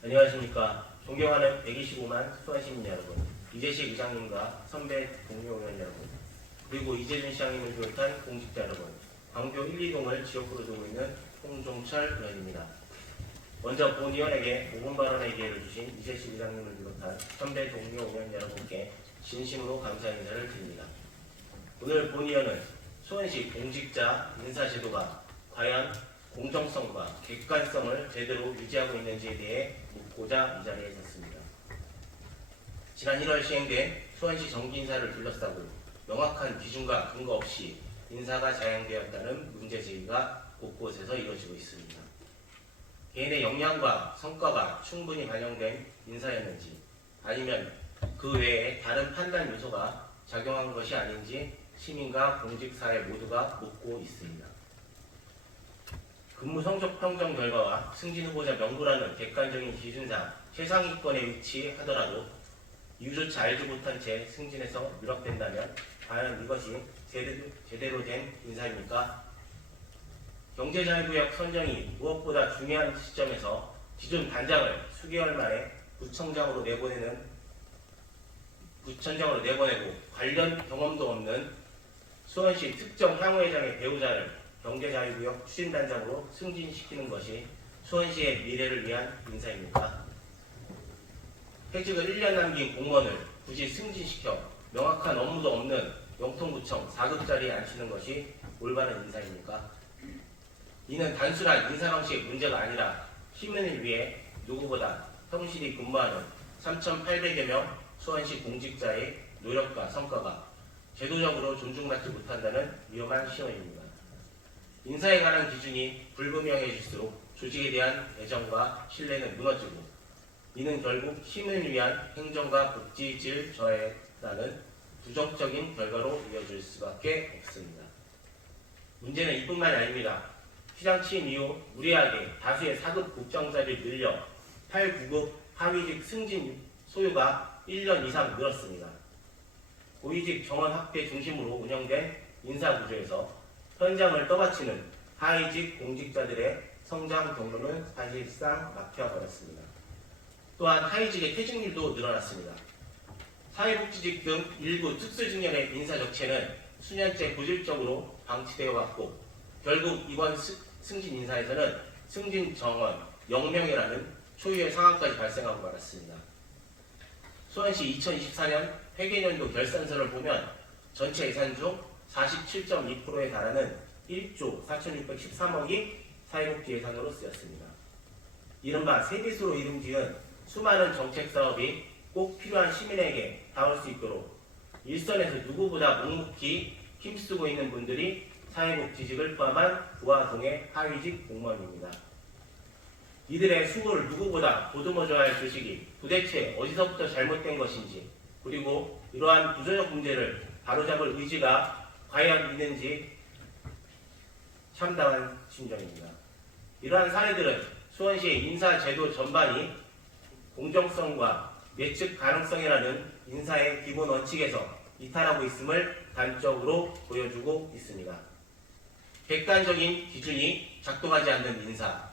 안녕하십니까. 존경하는 125만 수원시민 여러분, 이재식 의장님과 선배 동료 의원 여러분, 그리고 이재준 시장님을 비롯한 공직자 여러분, 광교 1, 2동을 지역구로 두고 있는 홍종철 의원입니다. 먼저 본 의원에게 5분 발언의 기회를 주신 이재식 의장님을 비롯한 선배 동료 의원 여러분께 진심으로 감사 인사를 드립니다. 오늘 본 의원은 수원시 공직자 인사제도가 과연 공정성과 객관성을 제대로 유지하고 있는지에 대해 묻고자 이 자리에 섰습니다. 지난 1월 시행된 수원시 정기인사를 둘러싸고 명확한 기준과 근거 없이 인사가 자행되었다는 문제 제기가 곳곳에서 이루어지고 있습니다. 개인의 역량과 성과가 충분히 반영된 인사였는지 아니면 그 외에 다른 판단 요소가 작용한 것이 아닌지 시민과 공직사회 모두가 묻고 있습니다. 근무 성적 평정 결과와 승진 후보자 명부라는 객관적인 기준상 최상위권에 위치하더라도 이유조차 알지 못한 채 승진해서 누락된다면 과연 이것이 제대로 된 인사입니까? 경제자유구역 선정이 무엇보다 중요한 시점에서 기존 단장을 수개월 만에 구청장으로 내보내고 관련 경험도 없는 수원시 특정 향후회장의 배우자를 경제자유구역 추진단장으로 승진시키는 것이 수원시의 미래를 위한 인사입니까? 퇴직을 1년 남긴 공무원을 굳이 승진시켜 명확한 업무도 없는 영통구청 4급자리에 앉히는 것이 올바른 인사입니까? 이는 단순한 인사 방식 문제가 아니라 시민을 위해 누구보다 성실히 근무하는 3,800여 명 수원시 공직자의 노력과 성과가 제도적으로 존중받지 못한다는 위험한 신호입니다. 인사에 관한 기준이 불분명해질수록 조직에 대한 애정과 신뢰는 무너지고 이는 결국 시민을 위한 행정과 복지질 저해라는 부정적인 결과로 이어질 수밖에 없습니다. 문제는 이뿐만이 아닙니다. 시장 취임 이후 무리하게 다수의 4급 국장자리를 늘려 8, 9급 하위직 승진 소요가 1년 이상 늘었습니다. 고위직 정원 확대 중심으로 운영된 인사구조에서 현장을 떠받치는 하위직 공직자들의 성장 경로는 사실상 막혀버렸습니다. 또한 하위직의 퇴직률도 늘어났습니다. 사회복지직 등 일부 특수직렬의 인사적체는 수년째 고질적으로 방치되어 왔고 결국 이번 승진 인사에서는 승진 정원 0명이라는 초유의 상황까지 발생하고 말았습니다. 수원시 2024년 회계년도 결산서를 보면 전체 예산 중 47.2%에 달하는 1조 4,613억이 사회복지 예산으로 쓰였습니다. 이른바 세비수로 이름 지은 수많은 정책 사업이 꼭 필요한 시민에게 닿을 수 있도록 일선에서 누구보다 묵묵히 힘쓰고 있는 분들이 사회복지직을 포함한 부하동의 하위직 공무원입니다. 이들의 수고를 누구보다 보듬어줘야 할 조직이 도대체 어디서부터 잘못된 것인지 그리고 이러한 구조적 문제를 바로잡을 의지가 과연 있는지 참담한 심정입니다. 이러한 사례들은 수원시의 인사제도 전반이 공정성과 예측 가능성이라는 인사의 기본 원칙에서 이탈하고 있음을 단적으로 보여주고 있습니다. 객관적인 기준이 작동하지 않는 인사,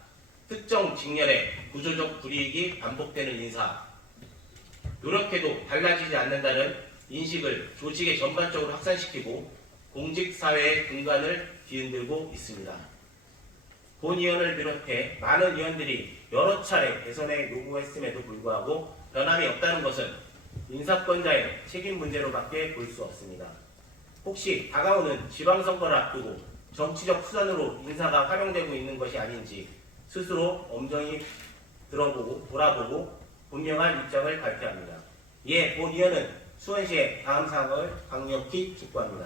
특정 직렬의 구조적 불이익이 반복되는 인사, 노력해도 달라지지 않는다는 인식을 조직에 전반적으로 확산시키고 공직사회의 근간을 뒤흔들고 있습니다. 본 의원을 비롯해 많은 의원들이 여러 차례 개선에 요구했음에도 불구하고 변함이 없다는 것은 인사권자의 책임 문제로밖에 볼 수 없습니다. 혹시 다가오는 지방선거를 앞두고 정치적 수단으로 인사가 활용되고 있는 것이 아닌지 스스로 엄정히 돌아보고 분명한 입장을 밝혀야 합니다. 이에 본 의원은 수원시의 다음 사항을 강력히 촉구합니다.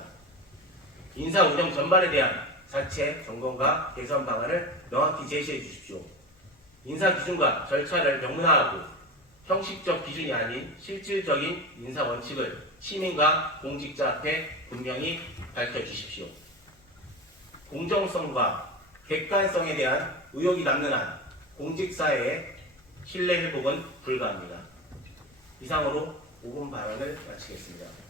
인사 운영 전반에 대한 자체 점검과 개선 방안을 명확히 제시해 주십시오. 인사 기준과 절차를 명문화하고 형식적 기준이 아닌 실질적인 인사 원칙을 시민과 공직자 앞에 분명히 밝혀주십시오. 공정성과 객관성에 대한 의혹이 남는 한 공직사회의 신뢰 회복은 불가합니다. 이상으로 5분 발언을 마치겠습니다.